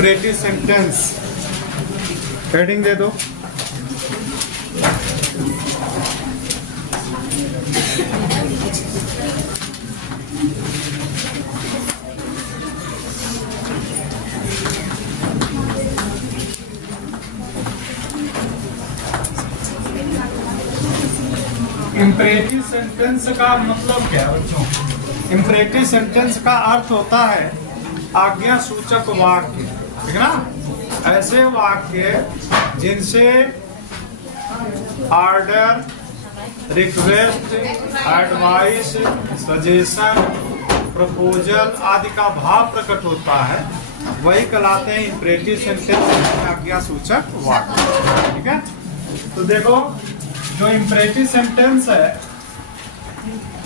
Imperative sentence heading दे दो। Imperative sentence का मतलब क्या है बच्चों? इंपरेटिव सेंटेंस का अर्थ होता है आज्ञा सूचक वाक्य, ठीक है ना? ऐसे वाक्य जिनसे order, request, advice, suggestion, proposal आदि का भाव प्रकट होता है, वही कहलाते हैं इंपरेटिव सेंटेंस, आज्ञा सूचक वाक्य। ठीक है, तो देखो जो इंपरेटिव सेंटेंस है,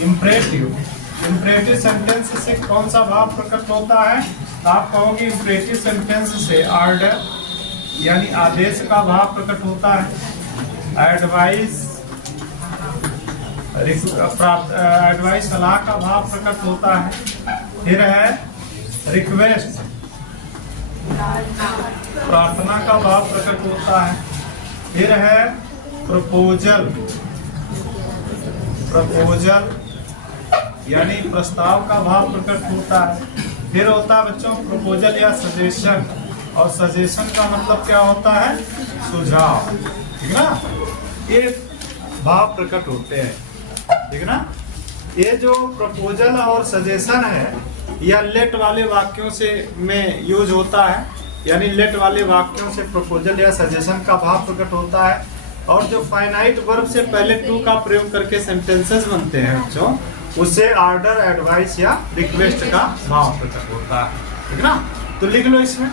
इंपरेटिव सेंटेंस से कौन सा भाव प्रकट होता है? आप कहोगे इंपरेटिव सेंटेंस से ऑर्डर यानी आदेश का भाव प्रकट होता है, एडवाइस एडवाइस सलाह का भाव प्रकट होता है, फिर है रिक्वेस्ट प्रार्थना का भाव प्रकट होता है, फिर है प्रपोजल यानी प्रस्ताव का भाव प्रकट होता है, फिर होता है बच्चों प्रपोजल या सजेशन, और सजेशन का मतलब क्या होता है? सुझाव। ठीक है ना, ये भाव प्रकट होते हैं, ठीक है ना? ये जो प्रपोजल और सजेशन है यह लेट वाले वाक्यों से में यूज होता है, यानी लेट वाले वाक्यों से प्रपोजल या सजेशन का भाव प्रकट होता है, और जो फाइनाइट वर्ब से पहले टू का प्रयोग करके सेंटेंसेस बनते हैं बच्चों, उससे ऑर्डर, एडवाइस या रिक्वेस्ट का भाव प्रकट होता है। ठीक है ना, तो लिख लो इसमें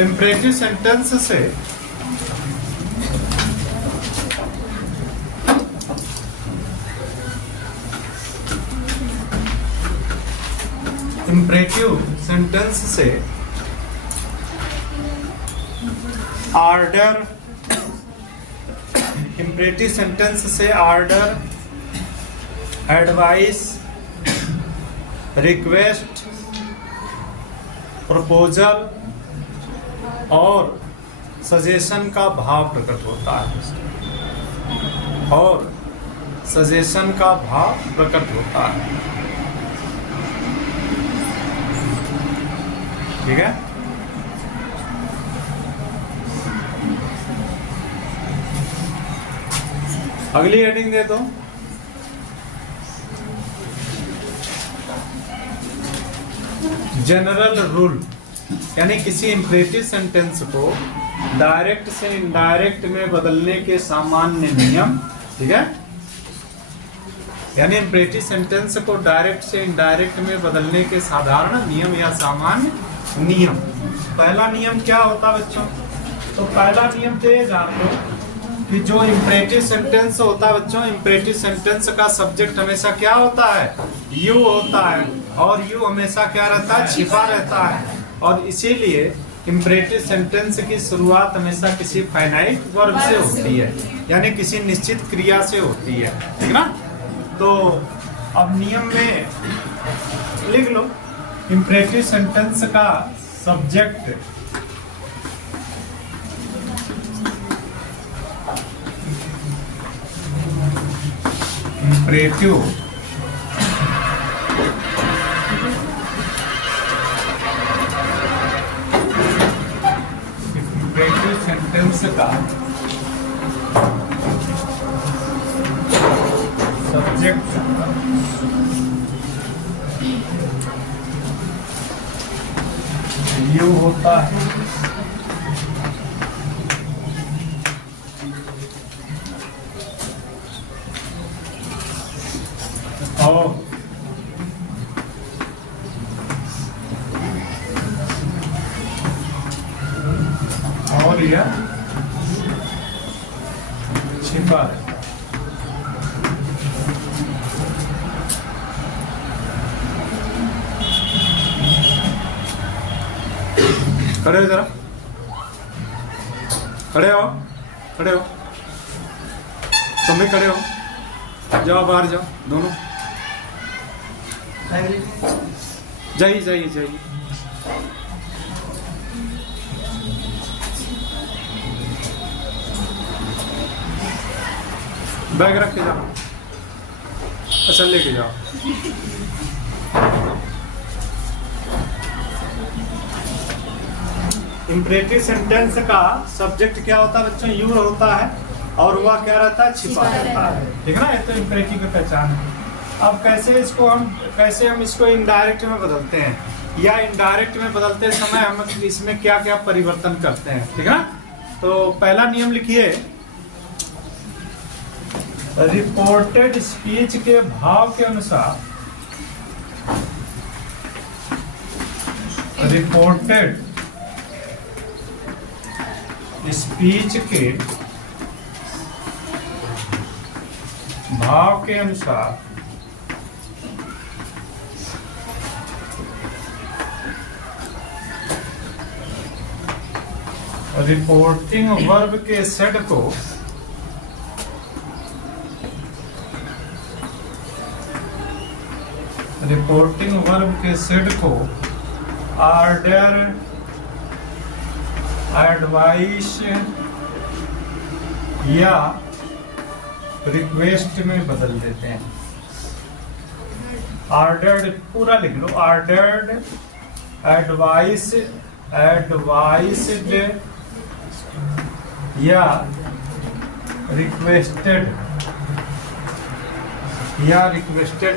इंपरेटिव सेंटेंस से ऑर्डर, इंपरेटिव सेंटेंस से ऑर्डर, एडवाइस, रिक्वेस्ट, प्रपोजल और सजेशन का भाव प्रकट होता है, और सजेशन का भाव प्रकट होता है। ठीक है, अगली हेडिंग दे दो। जनरल रूल, यानी किसी इंपरेटिव सेंटेंस को डायरेक्ट से इनडायरेक्ट में बदलने के सामान्य नियम। ठीक है, यानी इंपरेटिव सेंटेंस को डायरेक्ट से इनडायरेक्ट में बदलने के साधारण नियम या सामान्य नियम। पहला नियम क्या होता बच्चों? तो पहला नियम तो ये जान लो कि जो इंपरेटिव सेंटेंस होता है बच्चों, इंपरेटिव सेंटेंस का सब्जेक्ट हमेशा क्या होता है? यू होता है, और यू हमेशा क्या रहता है? छिपा रहता है, और इसीलिए इंपरेटिव सेंटेंस की शुरुआत हमेशा किसी फाइनाइट वर्ब से होती है, यानी किसी निश्चित क्रिया से होती है। ठीक ना, तो अब नियम में लिख लो इंपरेटिव सेंटेंस का सब्जेक्ट इंपरेटिव सेंटेंस का सब्जेक्ट यू होता है, और यह छिपा है। खड़े हो, जरा खड़े हो, खड़े हो, तुम भी खड़े हो, जाओ बाहर जाओ, दोनों जाइए जाइए जाइए। बैग रख के जाओ, अच्छा लेके जाओ। इम्परेटिव सेंटेंस का सब्जेक्ट क्या होता है बच्चों? यू होता है और वह क्या रहता है? छिपा रहता है, ठीक है ना। ये तो इम्परेटिव की पहचान है। अब कैसे हम इसको इनडायरेक्ट में बदलते हैं, या इनडायरेक्ट में बदलते समय हम इसमें क्या क्या परिवर्तन करते हैं, ठीक है ना। तो पहला नियम लिखिए, रिपोर्टेड स्पीच के भाव के अनुसार, रिपोर्टेड स्पीच के भाव के अनुसार रिपोर्टिंग वर्ब के सेट को ऑर्डर, एडवाइस या रिक्वेस्ट में बदल देते हैं। ऑर्डर्ड पूरा लिख लो, ऑर्डर्ड, एडवाइस्ड या रिक्वेस्टेड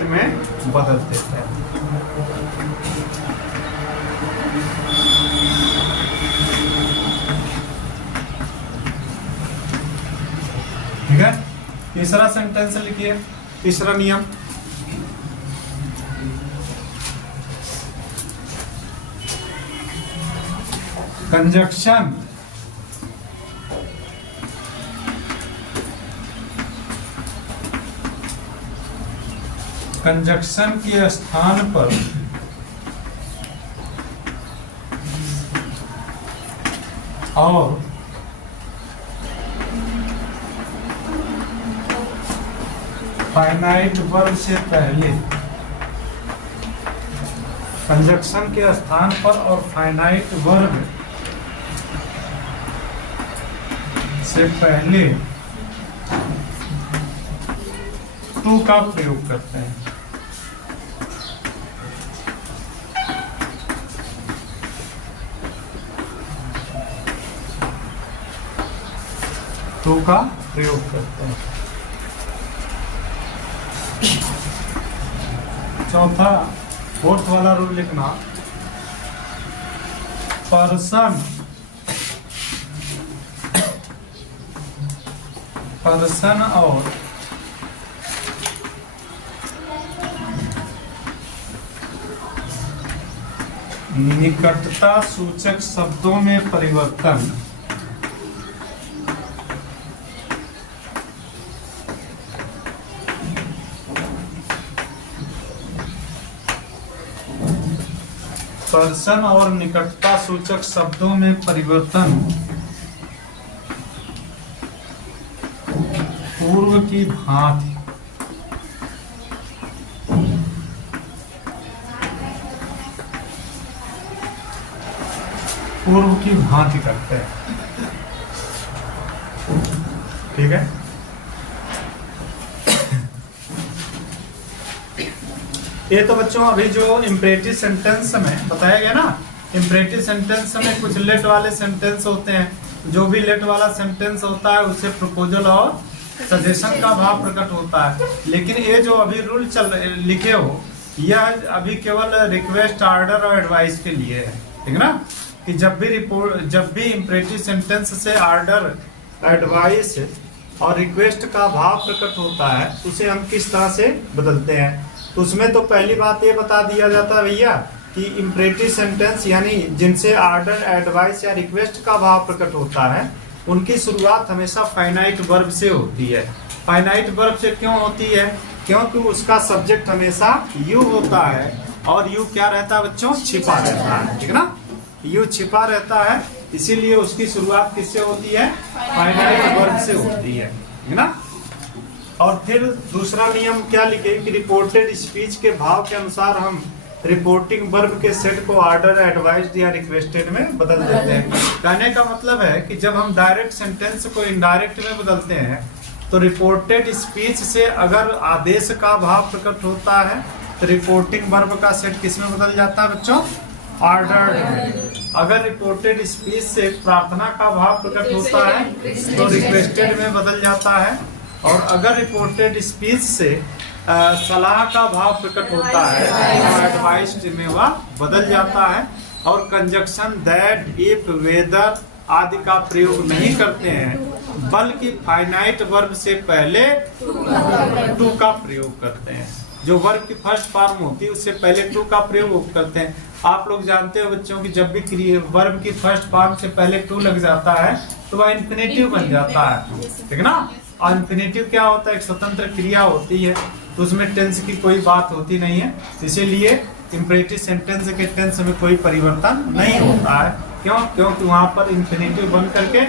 में बदल देते हैं। ठीक है। तीसरा सेंटेंस लिखिए, तीसरा नियम, कंजक्शन के स्थान पर और फाइनाइट वर्ब से पहले, कंजक्शन के स्थान पर और फाइनाइट वर्ब से पहले टू का प्रयोग करते हैं। टू का प्रयोग करते हैं। चौथा, फोर्थ वाला रूल लिखना, पर्सन और निकटता सूचक शब्दों में परिवर्तन पर्सन और निकटता सूचक शब्दों में परिवर्तन पूर्व की भांति करते हैं। ठीक है। ये तो बच्चों अभी जो इम्परेटिव सेंटेंस में बताया गया ना, इम्परेटिव सेंटेंस में कुछ लेट वाले सेंटेंस होते हैं। जो भी लेट वाला सेंटेंस होता है उससे प्रपोजल और सजेशन का भाव प्रकट होता है। लेकिन ये जो अभी रूल लिखे हो, यह अभी केवल रिक्वेस्ट, ऑर्डर और एडवाइस के लिए है, ठीक है ना। कि जब भी इम्परेटिव सेंटेंस से ऑर्डर, एडवाइस और रिक्वेस्ट का भाव प्रकट होता है, उसे हम किस तरह से बदलते हैं। तो उसमें तो पहली बात ये बता दिया जाता है भैया कि इम्परेटिव सेंटेंस यानी जिनसे ऑर्डर, एडवाइस या रिक्वेस्ट का भाव प्रकट होता है, उनकी शुरुआत हमेशा फाइनाइट वर्ब से होती है। फाइनाइट वर्ब से क्यों होती है? क्योंकि उसका सब्जेक्ट हमेशा यू होता है, और यू क्या रहता है बच्चों? छिपा रहता है, ठीक है ना। यू छिपा रहता है, इसीलिए उसकी शुरुआत किससे होती है? फाइनाइट वर्ब से होती है, ठीक है ना। और फिर दूसरा नियम क्या लिखे कि रिपोर्टेड स्पीच के भाव के अनुसार हम रिपोर्टिंग वर्ब के सेट को ऑर्डर, एडवाइज्ड या रिक्वेस्टेड में बदल देते हैं। कहने का मतलब है कि जब हम डायरेक्ट सेंटेंस को इनडायरेक्ट में बदलते हैं तो रिपोर्टेड स्पीच से अगर आदेश का भाव प्रकट होता है तो रिपोर्टिंग वर्ब का सेट किस में बदल जाता है बच्चों? ऑर्डर्ड। अगर रिपोर्टेड स्पीच से प्रार्थना का भाव प्रकट होता है तो रिक्वेस्टेड में बदल जाता है, और अगर रिपोर्टेड स्पीच से सलाह का भाव प्रकट होता है तो एडवाइस्ड में वह बदल जाता है। और कंजक्शन दैट, इफ, वेदर आदि का प्रयोग नहीं करते हैं बल्कि फाइनाइट वर्ब से पहले टू का प्रयोग करते हैं। जो वर्ब की फर्स्ट फॉर्म होती है उससे पहले टू का प्रयोग करते हैं। आप लोग जानते हो बच्चों की जब भी वर्ब की फर्स्ट फॉर्म से पहले टू लग जाता है तो वह इन्फिनेटिव बन जाता है, ठीक है ना। और इन्फिनेटिव क्या होता है? एक स्वतंत्र क्रिया होती है, तो उसमें टेंस की कोई बात होती नहीं है, इसीलिए इम्परेटिव सेंटेंस के टेंस में कोई परिवर्तन नहीं होता है। क्यों? क्योंकि वहां पर इन्फिनेटिव बन करके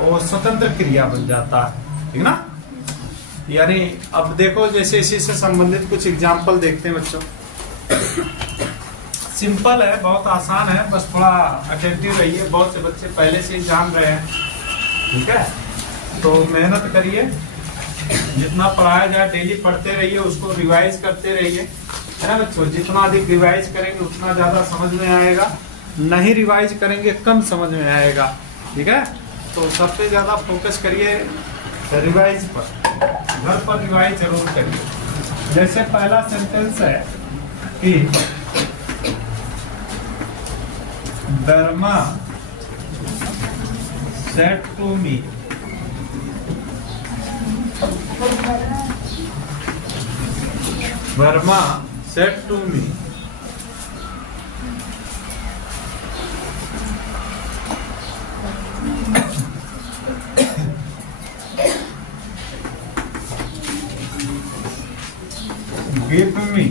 वो स्वतंत्र क्रिया बन जाता है, ठीक ना। यानी अब देखो जैसे इसी से संबंधित कुछ एग्जाम्पल देखते हैं बच्चों। सिंपल है, बहुत आसान है, बस थोड़ा अटेंटिव रहिए। बहुत से बच्चे पहले से ही जान रहे हैं, ठीक है, तो मेहनत करिए, जितना पढ़ाया जाए डेली पढ़ते रहिए, उसको रिवाइज करते रहिए, है ना बच्चों। जितना अधिक रिवाइज करेंगे उतना ज्यादा समझ में आएगा, नहीं रिवाइज करेंगे कम समझ में आएगा, ठीक है। तो सबसे ज्यादा फोकस करिए रिवाइज पर, घर पर रिवाइज जरूर करिए। जैसे पहला सेंटेंस है कि Dharma said to me, Dharma said to me, give me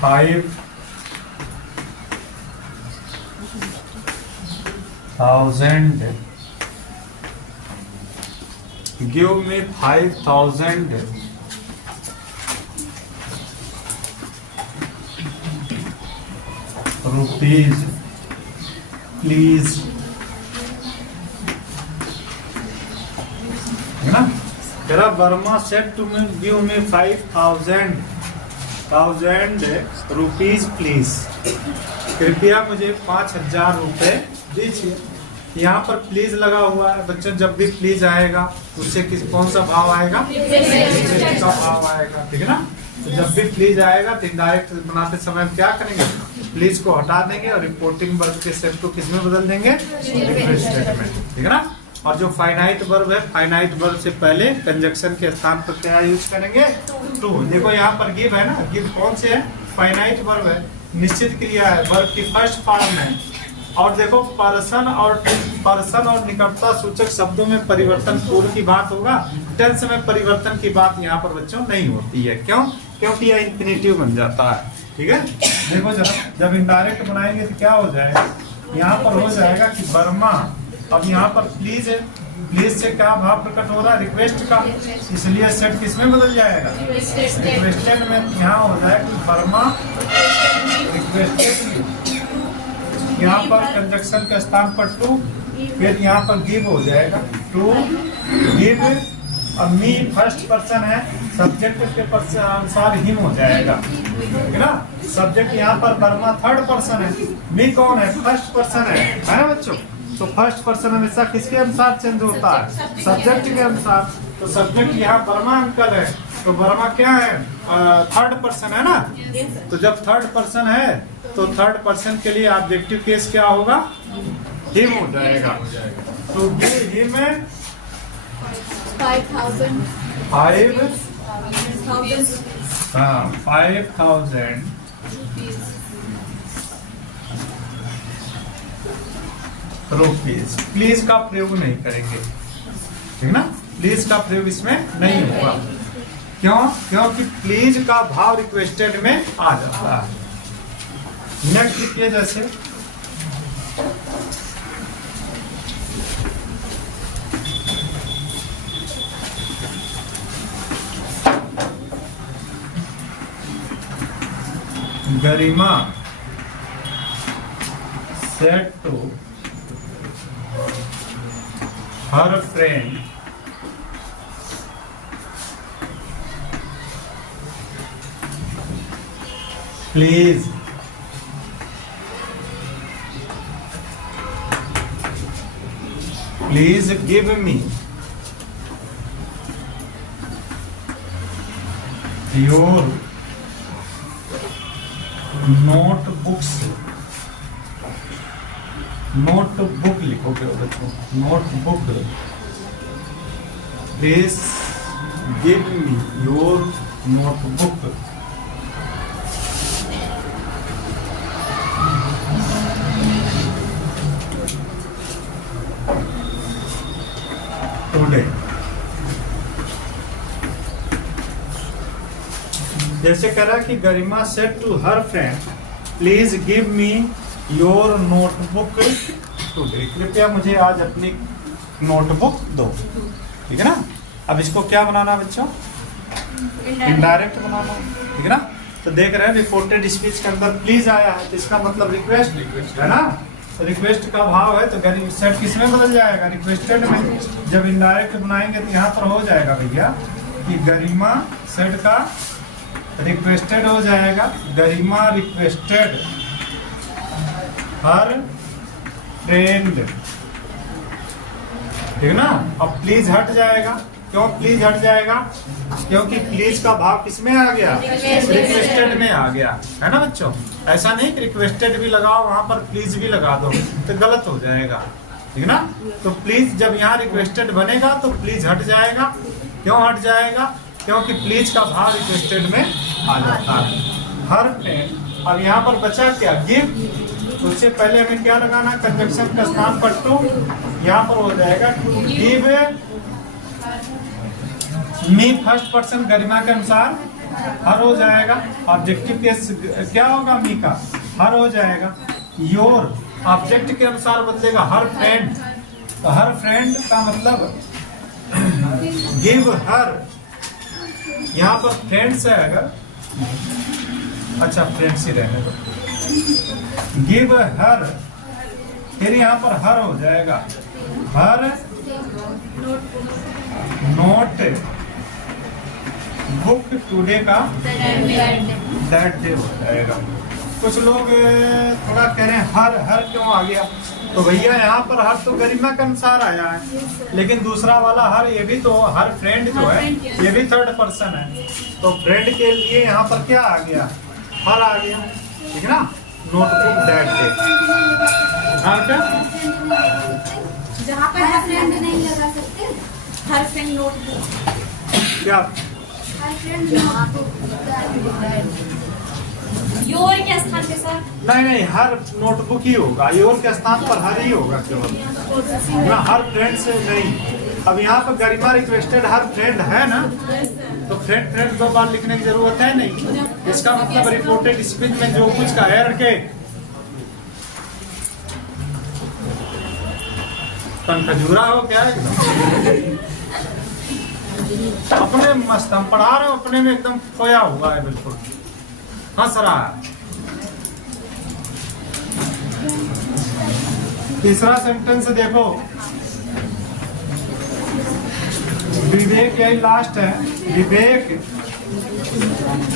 $5,000 give me 5,000 rupees please, है ना। तेरा Verma said to me give me 5,000 rupees please, कृपया मुझे 5,000 रुपए दीजिए। यहाँ पर प्लीज लगा हुआ है बच्चों, जब भी प्लीज आएगा उससे कौन सा भाव आएगा? रिक्वेस्ट का भाव आएगा, ठीक है ना। तो जब भी प्लीज आएगा तो इनडायरेक्ट बनाते समय हम क्या करेंगे? प्लीज को हटा देंगे और रिपोर्टिंग वर्ब के सेट को किसमें बदल देंगे? रिक्वेस्ट में, ठीक है ना। और जो फाइनाइट वर्ब है, फाइनाइट वर्ब से पहले कंजक्शन के स्थान पर क्या यूज करेंगे? टू। देखो यहाँ पर गिव है ना, गिव कौन से है? फाइनाइट वर्ब है, निश्चित क्रिया है, वर्ब की फर्स्ट फॉर्म है। और देखो पर्सन और निकटता सूचक शब्दों में परिवर्तन पूर्व की बात होगा, टेंस में परिवर्तन की बात यहाँ पर बच्चों नहीं होती है। क्यों? क्योंकि यह इंफिनिटिव बन जाता है, ठीक है। देखो जब इनडायरेक्ट बनाएंगे तो क्या हो जाएगा? यहाँ पर हो जाएगा कि वर्मा, अब यहाँ पर प्लीज है, प्लीज से क्या भाव प्रकट हो रहा है? रिक्वेस्ट का, इसलिए सेट किसमें बदल जाएगा? रिक्वेस्टेड में। यहाँ हो जाएगा कि वर्मा रिक्वेस्टेड, यहाँ पर कंजक्शन के स्थान पर टू, फिर यहाँ पर गिव हो जाएगा, टू गिव। अब मी फर्स्ट पर्सन है, सब्जेक्ट के अनुसार हिम हो जाएगा, ठीक है ना। सब्जेक्ट यहाँ पर वर्मा थर्ड पर्सन है, मी कौन है? फर्स्ट पर्सन है ना बच्चों। तो फर्स्ट पर्सन हमेशा किसके अनुसार चेंज होता है? सब्जेक्ट के अनुसार। तो सब्जेक्ट यहाँ वर्मा अंकल है, तो वर्मा क्या है? थर्ड पर्सन है ना। तो जब थर्ड पर्सन है तो थर्ड पर्सन के लिए ऑब्जेक्टिव केस क्या होगा? हिम हो जाएगा। तो हिम है 5,000 रुपीज। प्लीज का प्रयोग नहीं करेंगे, ठीक ना। प्लीज का प्रयोग इसमें नहीं होगा। क्यों? क्योंकि प्लीज का भाव रिक्वेस्टेड में आ जाता है। नेक्स्ट लिखिए, जैसे गरिमा said to her friend please give me your notebooks, notebook लिखोगे बच्चों, notebook, please give me your notebook today। जैसे कह रहा कि Garima said to her friend please give me your notebook today, कृपया मुझे आज अपनी नोटबुक दो। ठीक है ना। अब इसको क्या बनाना बच्चों, इनडायरेक्ट बनाना। ठीक है ना। तो देख रहे हैं रिपोर्टेड स्पीच के अंदर प्लीज आया है, तो इसका मतलब रिक्वेस्ट है ना। तो रिक्वेस्ट का भाव है तो सेड किस में बदल जाएगा, रिक्वेस्टेड में। जब इनडायरेक्ट बनाएंगे तो यहाँ पर हो जाएगा भैया कि गरिमा सेड का रिक्वेस्टेड हो जाएगा, गरिमा रिक्वेस्टेड हर फ्रेंड। ठीक है ना। अब प्लीज हट जाएगा, क्यों प्लीज हट जाएगा, क्योंकि प्लीज का भाव किसमें आ गया, रिक्वेस्टेड में आ गया, है ना बच्चों। ऐसा नहीं कि रिक्वेस्टेड भी लगाओ वहां पर प्लीज भी लगा दो तो गलत हो जाएगा। ठीक है ना। तो प्लीज जब यहाँ रिक्वेस्टेड बनेगा तो प्लीज हट जाएगा, क्यों हट जाएगा, क्योंकि प्लीज का भाव रिक्वेस्टेड में आ जाता है, हर फ्रेंड। अब यहाँ पर बचा क्या, गिव। तो उससे पहले हमें क्या लगाना, कंजक्शन का स्थान पर टू, यहाँ पर हो जाएगा to give me, first person Garima के अनुसार हर हो जाएगा। ऑब्जेक्टिव केस क्या होगा, मी का हर हो जाएगा। योर ऑब्जेक्ट के अनुसार बदलेगा हर फ्रेंड, तो हर फ्रेंड का मतलब गिव हर, यहाँ पर फ्रेंड्स है अगर, अच्छा फ्रेंड्स ही रहने दो, गिव हर, फिर यहाँ पर हर हो जाएगा, हर नोट बुक टुडे का दैट डे हो जाएगा। कुछ लोग थोड़ा कह रहे हैं हर हर क्यों आ गया, तो भैया यहाँ पर हर तो गरिमा के अनुसार आया है, लेकिन दूसरा वाला हर ये भी तो हर फ्रेंड जो है ये भी थर्ड पर्सन है, तो फ्रेंड के लिए यहाँ पर क्या आ गया, हर आ गया। ठीक है ना। नोटबुक दैट डे, हाँ क्या जहाँ पर हर फ्रेंड नहीं लगा सकते, हर फ्रेंड नोटबुक, क्या हर फ्रेंड योर के स्थान पे सर, नहीं हर नोटबुक ही होगा, योर के स्थान पर हर ही होगा केवल, ना हर फ्रेंड से नहीं। अब यहाँ पर गरिमा रिक्वेस्टेड हर फ्रेंड है ना, तो फ्रेंड फ्रेंड दो बार लिखने की जरूरत है नहीं। इसका मतलब रिपोर्टेड स्पीच में जो कुछ का है के खजूरा हो क्या एकदम अपने मस्त, हम पढ़ा रहे हो अपने में एकदम खोया हुआ है, बिल्कुल हंस रहा है। तीसरा सेंटेंस देखो, विवेक यही लास्ट है, विवेक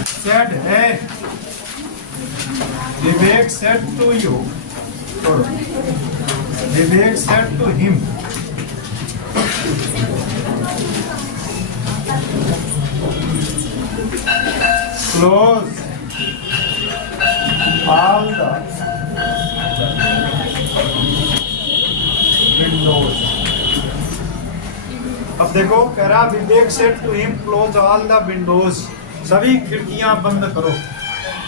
सेड है, Vivek said to you, Vivek said to him, close all the windows। अब देखो कह रहा Vivek said to him close all the windows, सभी खिड़कियां बंद करो।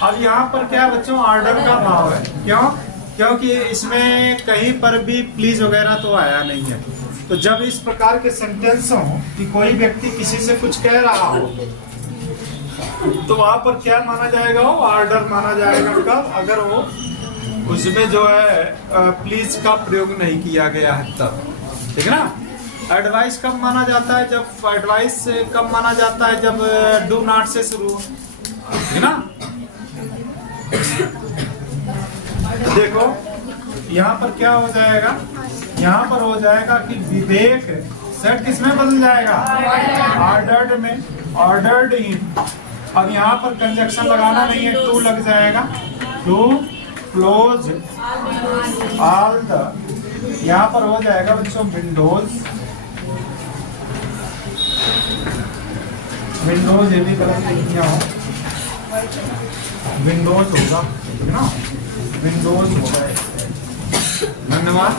अब यहाँ पर क्या बच्चों ऑर्डर का भाव है, क्यों, क्योंकि इसमें कहीं पर भी प्लीज वगैरह तो आया नहीं है। तो जब इस प्रकार के सेंटेंस हो कि कोई व्यक्ति किसी से कुछ कह रहा हो तो वहां पर क्या माना जाएगा, वो ऑर्डर माना जाएगा। कब, अगर वो उसमें जो है प्लीज का प्रयोग नहीं किया गया है तब। ठीक है ना। एडवाइस कब माना जाता है, जब एडवाइस कब माना जाता है, जब डू नॉट से शुरू, ठीक है ना। देखो यहाँ पर क्या हो जाएगा, यहाँ पर हो जाएगा कि विवेक सेट किसमें बदल जाएगा, ऑर्डर्ड में, ऑर्डर्ड इन। अब यहाँ पर कंजक्शन लगाना नहीं है, टू लग जाएगा, टू क्लोज ऑल द, यहाँ पर हो जाएगा बच्चों विंडोज, विंडोज ये भी गलत लिख दिया हो, विंडोज होगा, ठीक है ना, विंडोज होगा। धन्यवाद।